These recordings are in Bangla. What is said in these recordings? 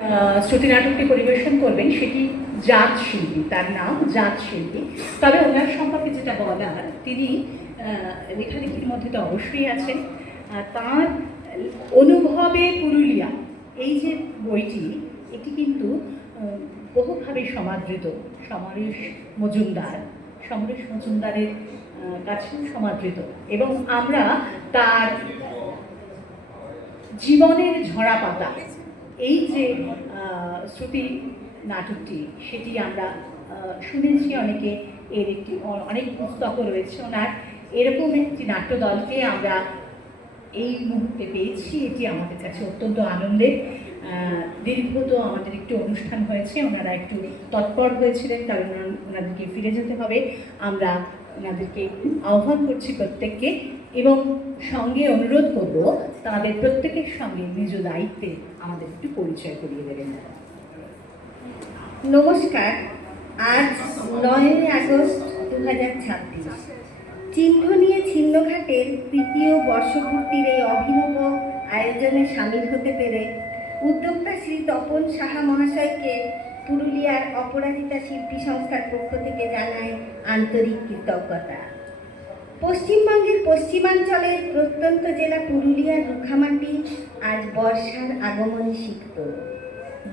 শ্রুতি নাটকটি পরিবেশন করবেন সেটি জাত শিল্পী, তার নাম জাত শিল্পী। তবে ওনার সম্পর্কে যেটা বলার, তিনি লেখালেখির মধ্যে তো অবশ্যই আছেন। তার অনুভবে পুরুলিয়া এই যে বইটি, এটি কিন্তু বহুভাবে সমাদৃত। সমরেশ মজুমদারের কাছেও সমাদৃত, এবং আমরা তার জীবনের ঝরা পাতা, এই যে শ্রুতি নাটকটি, সেটি আমরা শুনেছি অনেকে। এর একটি অনেক পুস্তকও রয়েছে ওনার। এরকম একটি নাট্যদলকে আমরা এই মুহূর্তে পেয়েছি, এটি আমাদের কাছে অত্যন্ত আনন্দের। দীর্ঘ তো আমাদের একটু অনুষ্ঠান হয়েছে, ওনারা একটু তৎপর হয়েছিলেন কারণ ওনাদেরকে ফিরে যেতে হবে। আমরা ওনাদেরকে আহ্বান করছি প্রত্যেককে, এবং সঙ্গে অনুরোধ করব তাদের প্রত্যেকের সঙ্গে নিজ দায়িত্বে আমাদের একটু পরিচয় করিয়ে দেবেন। নমস্কার। আজ 9ই আগস্ট 2026, চিহ্ন নিয়ে ছিন্নঘাটের তৃতীয় বর্ষপূর্তির এই অভিনব আয়োজনে সামিল হতে পেরে উদ্যোক্তা শ্রী তপন সাহা মহাশয়কে পুরুলিয়ার অপরাজিতা শিল্পী সংস্থার পক্ষ থেকে জানাই আন্তরিক কৃতজ্ঞতা। পশ্চিমবঙ্গের পশ্চিমাঞ্চলের প্রত্যন্ত জেলা পুরুলিয়ার রুখামাটি আজ বর্ষার আগমনে সিক্ত।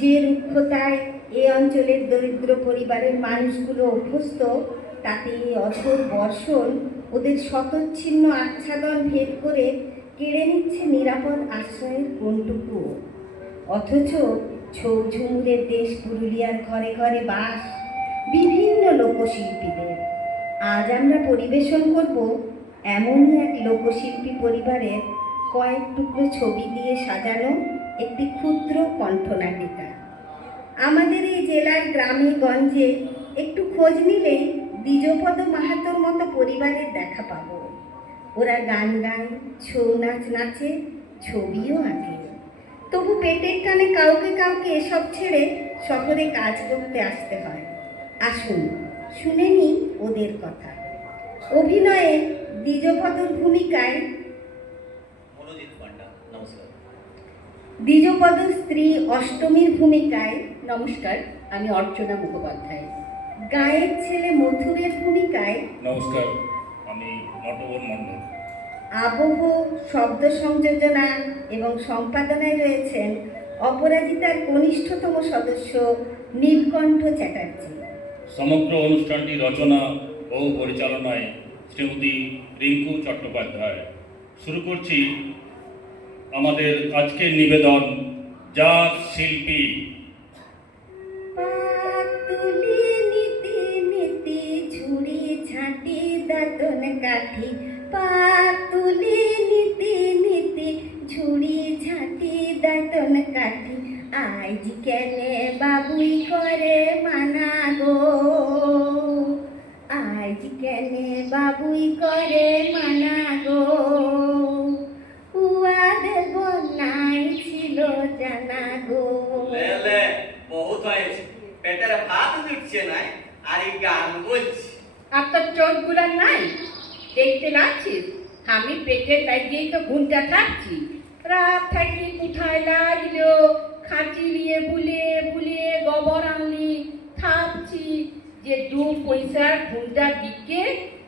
যে রুক্ষতায় এ অঞ্চলের দরিদ্র পরিবারের মানুষগুলো অভ্যস্ত, তাতে এই অঝোর বর্ষণ ওদের শতচ্ছিন্ন আচ্ছাদন ভেদ করে কেড়ে নিচ্ছে নিরাপদ আশ্রয়ের কোনটুকু। অথচ ছৌ-ঝুমুরের দেশ পুরুলিয়ার ঘরে ঘরে বাস বিভিন্ন লোকশিল্পীদের। আজ আমরা পরিবেশন করব এমনই এক লোকশিল্পী পরিবারের কয়েক টুকরো ছবি দিয়ে সাজানো একটি ক্ষুদ্র কণ্ঠনাটিকা। আমাদের এই জেলার গ্রামে গঞ্জে একটু খোঁজ নিলেই দ্বিজপদ মাহাতোর মতো পরিবারের দেখা পাবো। ওরা গান গায়, ছৌ নাচ নাচে, ছবিও আঁকে। তবু পেটের টানে কাউকে কাউকে এসব ছেড়ে শহরে কাজ করতে আসতে হয়। আসুন শুনে নি ওদের কথা। অভিনয়ে দ্বিজপদর ভূমিকায় দ্বিজপদর স্ত্রী অষ্টমীর ভূমিকায় নমস্কার, আমি অর্চনা মুখোপাধ্যায়। গায়ের ছেলে মথুরের ভূমিকায় নমস্কার, আমি নটবর মণ্ডল। আবহ, শব্দ সংযোজনা এবং সম্পাদনায় রয়েছেন অপরাজিতার কনিষ্ঠতম সদস্য নীলকণ্ঠ চ্যাটার্জি। সমগ্র অনুষ্ঠানটি রচনা ও পরিচালনায় শ্রীমতী রিঙ্কু চট্টোপাধ্যায়। শুরু করছি আমাদের আজকের নিবেদন, জাত শিল্পী। তুলি নীতি নীতি ঝুড়ি ঝাঁটি দাঁতন কাঠি, পা তুলি নীতি নীতি ঝুড়ি ঝাঁটি দাঁতন কাঠি, আজ কেনে বাবুই করে মানা গো, আজ কেনে বাবুই করে মানা গো, উয়াদের বন্যাই ছিল জানা গো। বহুত হয়েছে, পেটের ভাত জুটছে নাই আর এই গান বলছি। আর তোর চোখ গুলা নাই, দেখতে লাগছিস আমি পেটের লাগিয়েই তো ঘুমটা থাকছি। রাত থাকি কোথায় লাগলো, খাঁচি নিয়ে বুলিয়ে বুলিয়ে গোবর আনলি থাকছি, যে 2 পয়সার ঘুমটা বিকে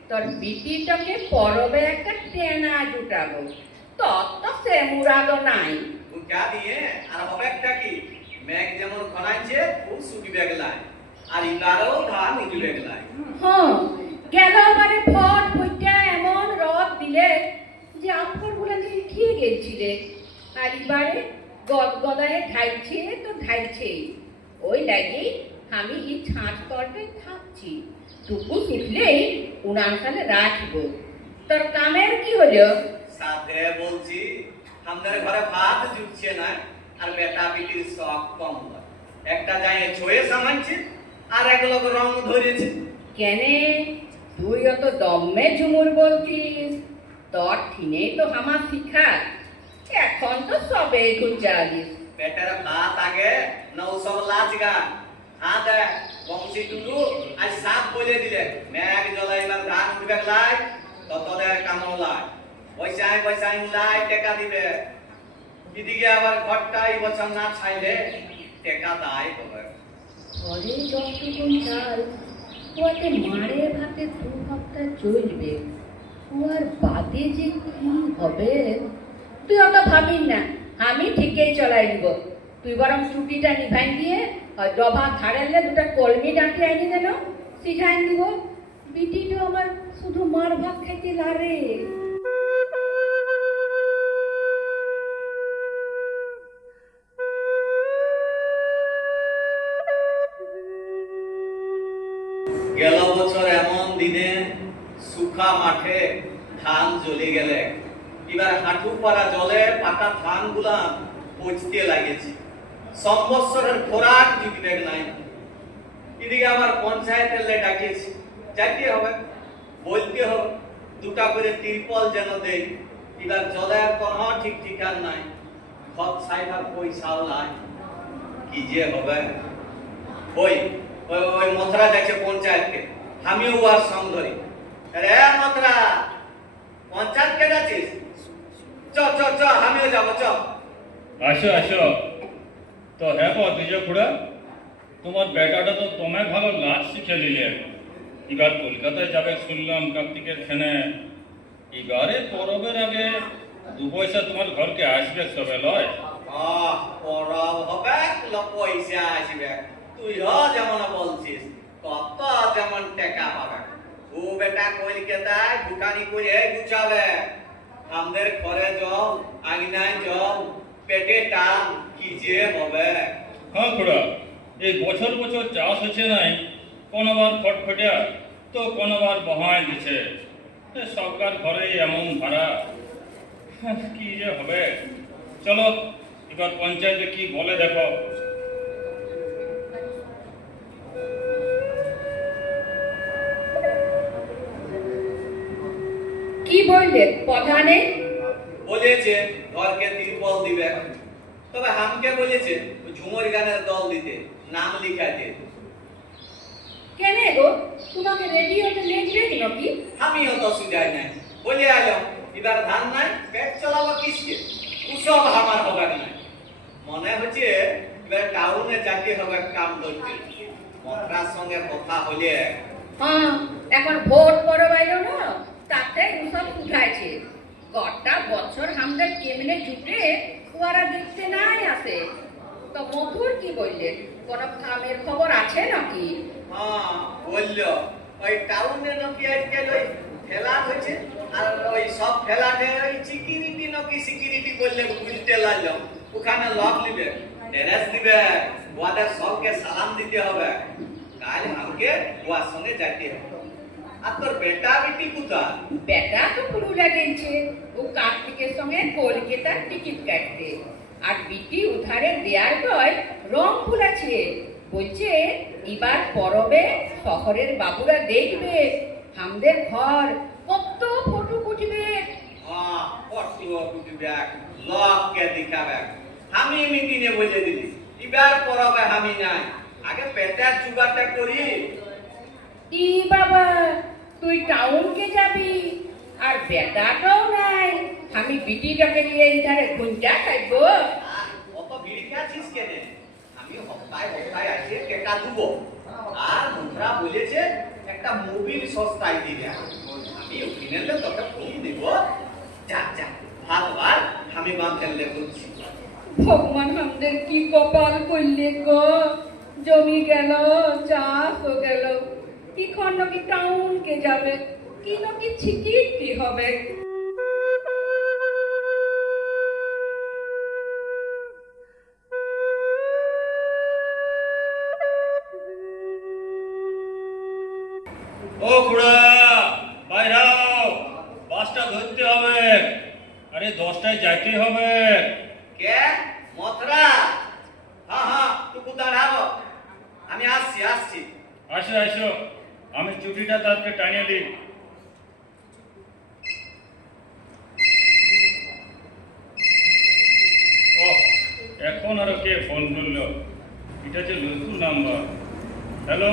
তোর বিটিটাকে পরবে একটা টেনা জুটাবো। তোর তো সে মুরাদও নাই। উঠা দিয়ে আর হবে একটা কি, মেঘ যেমন খনাইছে খুব শুকিবে গেলায়, আর ইবারও ধান উঠিবে গেলায়। হ্যাঁ, গেল বারে ফট বইটা এমন রদ দিলে যে আফর গুলা যে উঠিয়ে গেছিলে, আর এবারে গদায় ঢাইছে তো ঢাইছে। ওই লাগি আমি এই ছাঁচ তরটাই থাকছি, টুকু উঠলেই উনান সালে রাখবো। তোর কামের কি হলো? সাথে বলছি আমাদের ঘরে ভাত জুটছে না, আর বেটা বিটির শখ কম হয়। একটা যায় ছয়ে সামাইছে, আর এক লোক রং ধরেছে। কেনে তুই অত দমে ঝুমুর বলছিস? তোর ঠিনেই তো আমার শিখা, এখন তো সবে গুজারিস। পেটের ভাত আগে নৌ সব লাচ গা। হ্যাঁ দেখ, বংশী টুকু আজ সাপ বলে দিলে মেঘ জ্বলাইবার ধান উঠবে গেলাই, ততদের কামলাই পয়সায় লাই টেকা দিবে। এদিকে আবার ঘরটাই বছর না ছাইলে টেকা দায় হবে। ঘরে 10 টুকুন চাল ওতে মারে ভাতে 2 হপ্তাহ চলবে, ও আর বাদে যে কি হবে তুই অত ভাবিস না, আমি ঠিকই চলাই দিব। তুই বরং ছুটিটা নিভাই দিয়ে ডবা ধারেলে 2টা কলমি ডাঁটি আইনি যেন সিঝাই দিব। বিটিটা আমার শুধু মার ভাত খাইতে লারে। গেল বছর এমন দিনে সুখা মাঠে ধান জ্বলে গেলে, এবার হাঁটু পাড়া জলে পাকা ধান গুলা পচতে লাগেছে। সম্বৎসরের খোরাক জুটবে নাই। এদিকে আবার পঞ্চায়েতের লে ডাকিয়েছে, যাইতে হবে, বলতে হবে, 2টা করে তিরপল যেন দেই। এবার জলের কোনো ঠিক ঠিকান নাই, খত সাইবার পয়সাও নাই, কি যে হবে। ওই ওই মথরা যাচ্ছে পঞ্চায়েতকে, আমিও ওয়ার সঙ্গ ধরি। রে মথরা, পঞ্চায়েতকে যাচ্ছিস? চ চ চ, আমিও যাবো, চ। আসো আসো। তো হ্যাঁ দ্বিজ খুড়া, তোমার বেটাটা তো তোমায় ভালো নাচ শিখে নিলে। এবার কলকাতায় যাবে শুনলাম কার্তিকের খেনে। এবারে পরবের আগে 2 পয়সা তোমার ঘরকে আসবে সবে লয়? পরব হবে, পয়সা আসবে। তুই যেমন বলছিস, কত যেমন টাকা পাবে। ও বেটা কলকাতায় দোকানি করে গুছাবে। আমাদের ঘরে জল, আঙিনায় জল, পেটে টান, কি যে হবে। হ্যাঁ খুড়া, এই বছর বছর চাষ হচ্ছে নাই, কোনোবার খটখটিয়া তো কোনোবার বহায় দিছে। সরকার ঘরে এমন ভাড়া, কি যে হবে। চলো এবার পঞ্চায়েতে কি বলে দেখো। কি বললে প্রধানে? বলেছে ঘরকে তিরপল দিবে, তবে হামকে বলেছে ঝুমুর গানের দল দিতে, নাম লিখাতে। কেন গো, তোমাকে রেডিওতে লেখবে নাকি? আমিও তো সুজাই নাই, বলে আইলাম এবার ধান নাই, পেট চালাবো কিসকে, উসব আমার হবে না। মনে হচ্ছে এবার টাউনে যাকে হবে কাম করতে। মতরার সঙ্গে কথা হলে হ্যাঁ, এখন ভোট পরব আইলো না, তাতে সব উঠাইছে। গড়টা বছর আমাদের কেমনে জুটে ওরা দেখতে নাই আসে। তো মধুর কি বললে, কোন কামের খবর আছে নাকি? বললো ওই টাউনে নাকি আজকাল ওই ফেলাট হয়েছে, আর ওই সব ফেলাটে ওই সিকিউরিটি নাকি সিকিউরিটি বললে বুঝতে লাগলাম। ওখানে লক দিবে, টেরেস দিবে, ওদের সবকে সালাম দিতে হবে। কাল আমাকে ওয়ার সঙ্গে যাইতে হবে। আর তোর বেটা বেটি কোথায়? বেটা তো পুরুলিয়া গেছে, ও কার্তিকের সঙ্গে কলকাতার টিকিট কাটতে। আর বিটি উধারে দেয়ার পর রংপুর আছে, বলছে এবার পরবে শহরের বাবুরা দেখবে আমাদের ঘর কত ফটো উঠবে। লককে দেখাবে। আমি মিটিংয়ে বলে দিলি এবার পরবে আমি নাই, আগে পেটার জোগাড়টা করি। ই বাবা, তুই টাউনকে যাবি আর বেটাটাও নাই, আমি বিটিটাকে নিয়ে এধারে ঘুমটা খাইবো। অত ভিড় আছিস কেন? আমি হপ্তায় হপ্তায় আসে টাকা দেবো। আর মুদ্রা বলেছে একটা মোবিল সস্তায় দিবে, আমি কিনেলে তোকে ফোন দিব। যা যা, ভালবার আমি বাঁধলে করছি। ভগবান আমাদের কি কপাল করলে গো, জমি গেল, চাষ গেল, কি খন্ড কি টাউনকে যাবে, কি নাকি ঠিকই কি হবে। ও খুড়া, বাইরাও, বাসটা ধরতে হবে। আরে 10টায় যাইতে হবে। কে মথরা? হ্যাঁ, তুই দাঁড়াবো, আমি আসছি। আসো আসো, আমি চুটিটা তাকে টানিয়ে দিই। ও, এখন আরো কে ফোন করলো? এটা যে নতুন নাম্বার। হ্যালো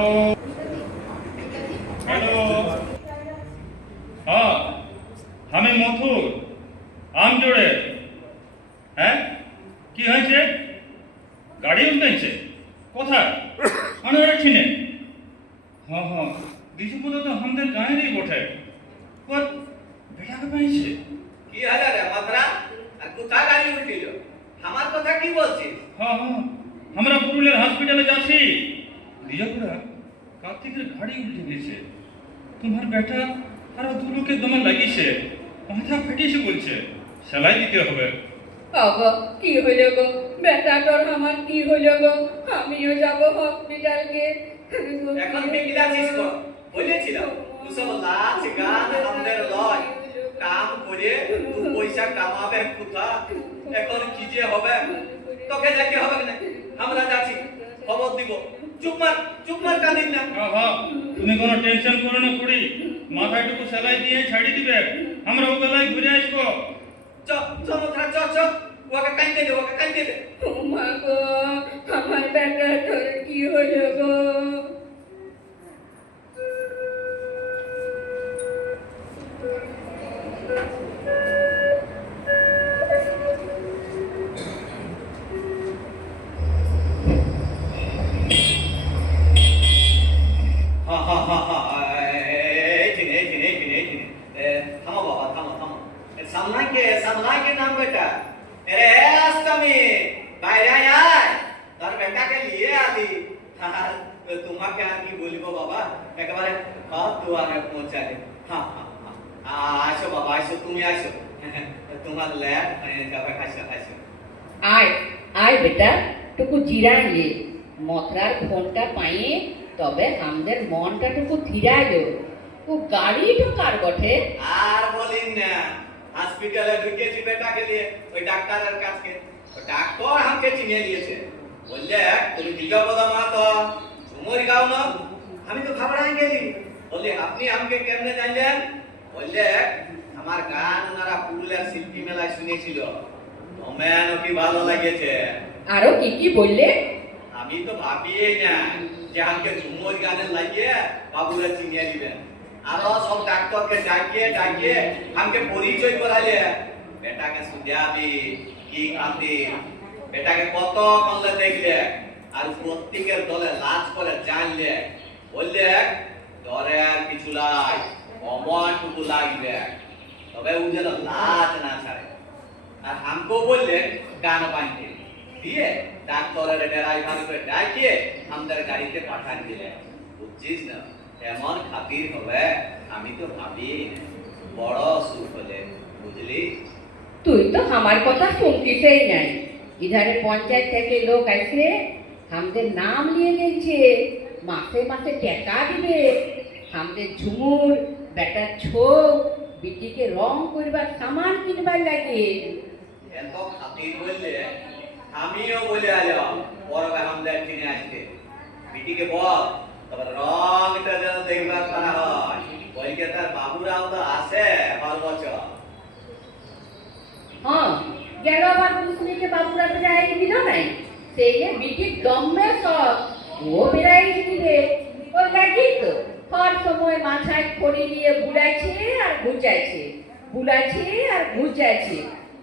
হ্যালো, হ্যাঁ আমি মথুর, আমজোড়ে। হ্যাঁ কি হয়েছে? গাড়ি উল্টাইছে কোথায় আনার ঠিনে হ্যাঁ হ্যাঁ বিজুপদ তো আমাদের গায়েরই বটে পর বেটাকে পাইছে কি হলো রে মাত্রা আর কোথায় গাড়ি উল্টিল আমার কথা কি বলছিস হ্যাঁ হ্যাঁ আমরা পুরুলিয়ার হসপিটালে যাচ্ছি বিজয়পুরা কার্তিকের গাড়ি উল্টে গেছে তোমার বেটা আর দু লোকের দমে লাগিয়েছে মাথা ফেটেছে বলছে সেলাই দিতে হবে গো কি হইল গো বেটাটার আমার কি হইল গো আমিও যাব হসপিটালকে এখন বিকি যাচ্ছিস তো বলেছিলাম তুসব লাচ গান আমাদের লয় কাম করে দু পয়সা কামাবে কোথা এখন কি যে হবে তোকে যাকে হবে না আমরা যাচ্ছি খবর দিব চুপ মার কাঁদিস না হ্যাঁ হ্যাঁ তুমি কোনো টেনশন করো না কুড়ি মাথাটুকু সেলাই দিয়ে ছাড়ি দিবে আমরা ও বেলায় ঘুরে আসবো মাত্রা চ ওকে কাঁদতে দে মা গো আমার বেটাটার কি হইল গো থামো বাবা থামো সামলাকে নাম বেটা अरे अष्टमी বাইরে আয় তোর বেটাকে নিয়ে আলি তো তোমাকে আর কি বলবো বাবা একেবারে হাত দুয়ারে পৌঁছালে আসো বাবা আসো তুমি আসো তোমার ল্যাব যাবে আসো আয় বেটা টুকু জিরা নিয়ে মথরার ফোনটা পাইয়ে তবে আমাদের মনটা টুকু থিরাইল ও গাড়ি ঢোকার বটে আর বলিন না হসপিটালে ঢুকেছি বেটাকে নিয়ে ওই ডাক্তারের কাছে ওই ডাক্তার আমাকে চিনে নিয়েছে বললে তুমি বিজয়পদ মাহাতো ঝুমুর গাও না আমি তো ঘাবড়াই গেলি বললে আপনি আমাকে কেমনে জানলেন বললে আমার গান ওনারা পুরুলিয়ার শিল্পী মেলায় শুনেছিল তোমার কি ভালো লাগেছে আরো কি কি বললে আমি তো ভাবিই না যে আমাকে ঝুমুর গানে লাগিয়ে বাবুরা চিনিয়ে দিবেন আরো সব ডাক্তারকে ডাকিয়ে আমাকে পরিচয় করাইলে বেটাকে সুজাবি কি কাঁদি বেটাকে কত কমলে দেখলে আর প্রত্যেকের দলে লাজ করে জানলে বললে ডরে আর কিছু লাই অমনটুকু লাগবে তবে ও যেন লাজ না ছাড়ে আর हमको বললে গান বাঁধতে দিয়ে ডাক্তারের ড্রাইভার করে ডাকিয়ে আমাদের গাড়িতে পাঠান দিলে বুঝছিস না এমন খাতির হবে আমি তো ভাবি বড় সুখ হলে বুঝলি তুই তো আমার কথা শুনতিসই নাই ইধারে পঞ্চায়েত থেকে লোক আইছে আমাদের নাম নিয়ে গেছে মাসে মাসে টাকা দিবে আমাদের ঝুমুর বেটার ছোপ বিটিকে রং করবার সামান কিনবার লাগে এত খাতির বললে আমিও বলে আলাম বড় আমাদের কিনে আসতে বিটিকে বল তবে রংটা যেন দেখবার পারা হয় কলকাতার বাবুরাও তো আসে বারো বছর হ্যাঁ গেল আবার কুসমিকে বাবুরা বেড়াই দিল নাই সেই যে বিটির দমে সব ও বেড়াই দিবে ওই লাগি তো হর সময় মাথায় খড়ি দিয়ে বুলাইছে আর ঘুচাইছে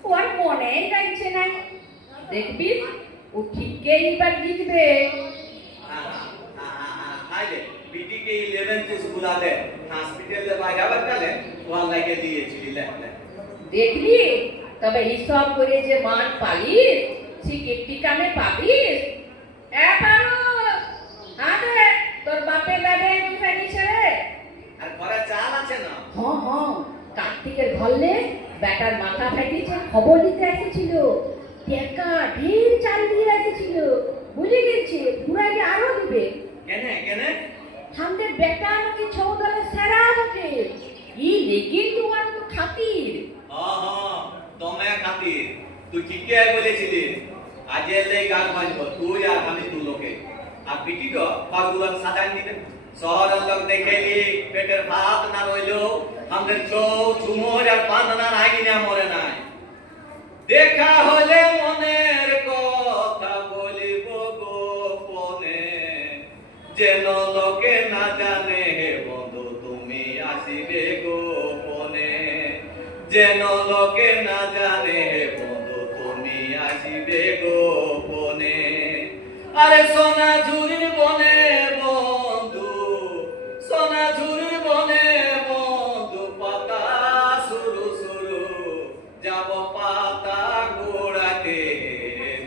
ওর মনেই লাগছে না দেখবি ও ঠিকই এবার জিতবে আইলে বিটিকে 11th স্কুলাতে হসপিটালে বাগাবার কালে ওয়াল লাগে দিয়েছিলি লেখলে দেখলি তবে হিসাব করে যে মান পালিস সিকিটি কামে পাবিস এপারো আদে তোর বাপের লাগে বিফানি ছেড়ে আর ঘরে চাল আছে না হ্যাঁ কার্তিকের ঘরলে বেটার মাথা ফাটিয়েছে খবর দিতে এসেছিল টাকা ঢের চাল দিয়ে এসেছিল ভুলে গেছে ঘুরাইলে আরো দিবে কেন আমাদের বেটা নাকি ছৌদলে সেরা বটে ই লেকিন তোমার তো খাতির তোমে খাতির তুই ঠিকই বলেছিলি আজের লে গান বাজবো তুই আর আমি দু লোকে আর বিটি তো পাগুলান সাজান দিবে শহরের লোক দেখেলি পেটের ভাত না রইলো আমাদের চৌ ঝুমুর আর বাঁধনা নাগি না মরে নাই দেখা হলে মনের কথা বলিব গোপনে যেন লোকে না জানে হে বন্ধু তুমি আসিবে গোপনে যেন লোকে না জানে হে বন্ধু তুমি আসিবে গোপনে আরে সোনা ঝুরির বনে বন্ধু, সোনা ঝুরির বনে বন্ধু, পাতা সুরু সুরু যাব পাতা গোড়াতে,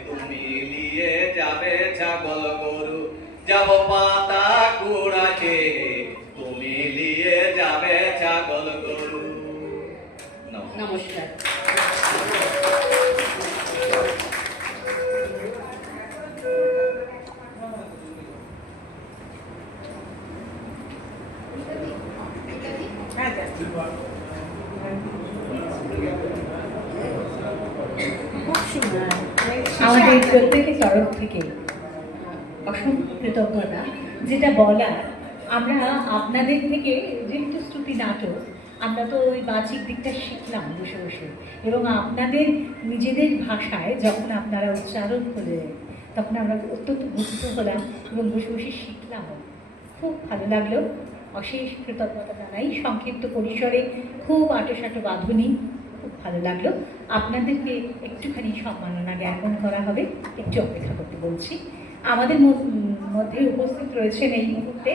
তুমি নিয়ে যাবে ছাগল গরু, যাব পাতা গোড়াতে, তুমি নিয়ে যাবে ছাগল গরু। নমস্কার। আমাদের প্রত্যেকের তরফ থেকে অসংখ্য কৃতজ্ঞতা। যেটা বলার, আমরা আপনাদের থেকে যেহেতু শ্রুতি নাটক, আমরা তো ওই বাচিক দিকটা শিখলাম বসে বসে, এবং আপনাদের নিজেদের ভাষায় যখন আপনারা উচ্চারণ করলেন তখন আমরা অত্যন্ত মুগ্ধ হলাম এবং বসে বসে শিখলাম। খুব ভালো লাগলো। অশেষ কৃতজ্ঞতা জানাই। সংক্ষিপ্ত পরিসরে খুব আঁটোসাঁটো বাঁধুনি, খুব ভালো লাগলো। আপনাদেরকে একটুখানি সম্মাননা জ্ঞাপন করা হবে, একটু অপেক্ষা করতে বলছি। আমাদের মধ্যে উপস্থিত রয়েছেন এই মুহূর্তে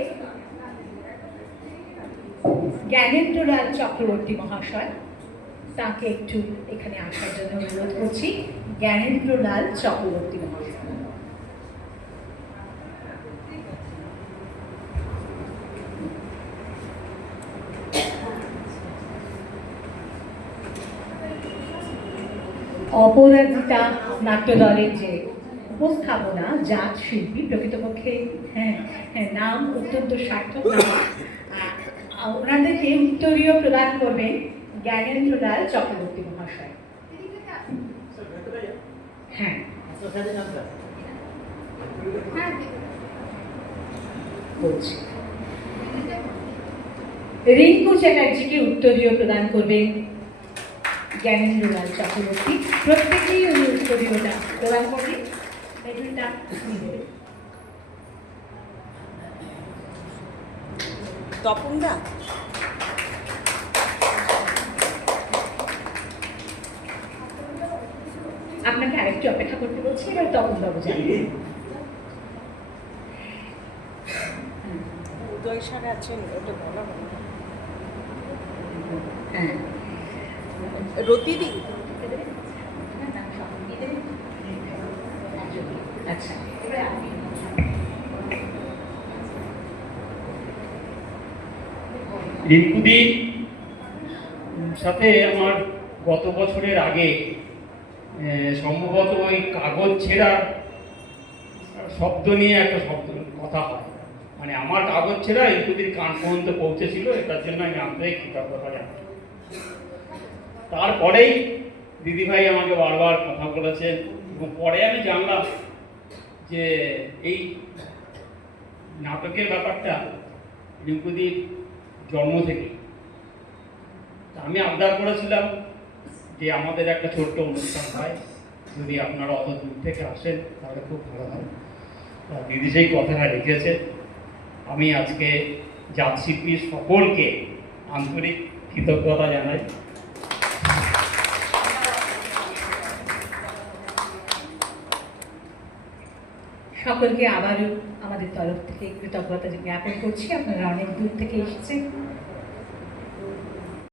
জ্ঞানেন্দ্র লাল চক্রবর্তী মহাশয়। তাকে একটু এখানে আসার জন্য অনুরোধ করছি। জ্ঞানেন্দ্র লাল চক্রবর্তী মহাশয়। অপরাজিতা নাট্য দলের যে উপস্থাপনা, জাত শিল্পী, প্রকৃতপক্ষে নাম অত্যন্ত সার্থক নাম। ওনাদেরকে উত্তরীয় প্রদান করবেন জ্ঞানেন্দ্র লাল চক্রবর্তী মহাশয়। হ্যাঁ, বলছি। রিঙ্কু চ্যাটার্জিকে উত্তরীয় প্রদান করবেন জ্ঞানেন্দ্র লাল চক্রবর্তী। প্রত্যেকেই উনি উত্তরীয়টা প্রদান করবেন। মেডেলটা নেবেন তপনদা। আপনাকে আরেকটু অপেক্ষা করতে বলছি। এবার তপন বাবু যান। উদয় স্যার আছেন, ওটা বলা হবে না। হ্যাঁ, রতিদি। আচ্ছা, এবার আপনি। রিঙ্কুদির সাথে আমার গত বছরের আগে সম্ভবত ওই কাগজ ছেঁড়া শব্দ নিয়ে একটা কথা হয়। মানে আমার কাগজ ছেঁড়া রিঙ্কুদির কান পর্যন্ত পৌঁছেছিল, এটার জন্য আমি আন্তরিক কৃতজ্ঞতা জানাই। তারপরেই দিদিভাই আমাকে বারবার কথা বলেছেন, এবং পরে আমি জানলাম যে এই নাটকের ব্যাপারটা রিঙ্কুদির জন্ম থেকে। আমি আবদার করেছিলাম যে আমাদের একটা ছোট্ট অনুষ্ঠান হয়, যদি আপনারা অত দূর থেকে আসেন তাহলে খুব ভালো হয়। দিদি সেই কথাটা রেখেছে। আমি আজকে জাত শিল্পীর সকলকে আন্তরিক কৃতজ্ঞতা জানাই। সকলকে আবারও আমাদের তরফ থেকে কৃতজ্ঞতা জ্ঞাপন করছি। আপনারা অনেক দূর থেকে এসেছেন,